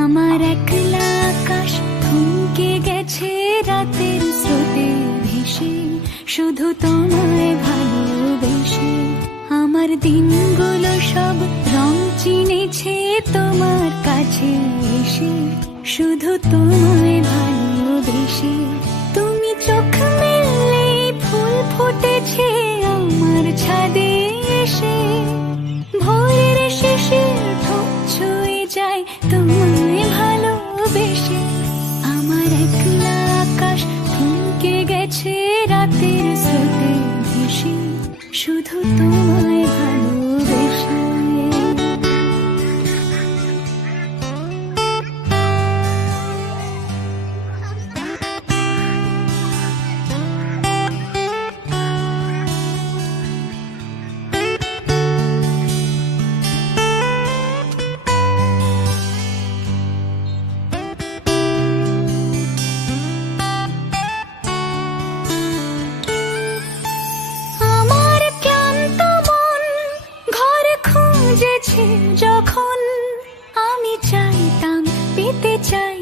আমার একলা আকাশ থমকে গেছে রাতের স্রোতে ভেসে, শুধু তোমায় ভালোবেসে। আমার দিনগুলো সব রং চিনেছে তোমার কাছে এসে, শুধু তোমায় ভালোবেসে। তুমি চোখ মেললে ফুল ফুটেছে আমার ছাদে এসে, ভোরের শেষে ঠোঁট ছুঁয়ে যায় তোমায় ভালোবেসে। আমার একলা আকাশ থমকে গেছে রাতের স্রোতে ভেসে, শুধু তোমায় ভালোবেসে। যখন আমি চাইতাম পেতে চাই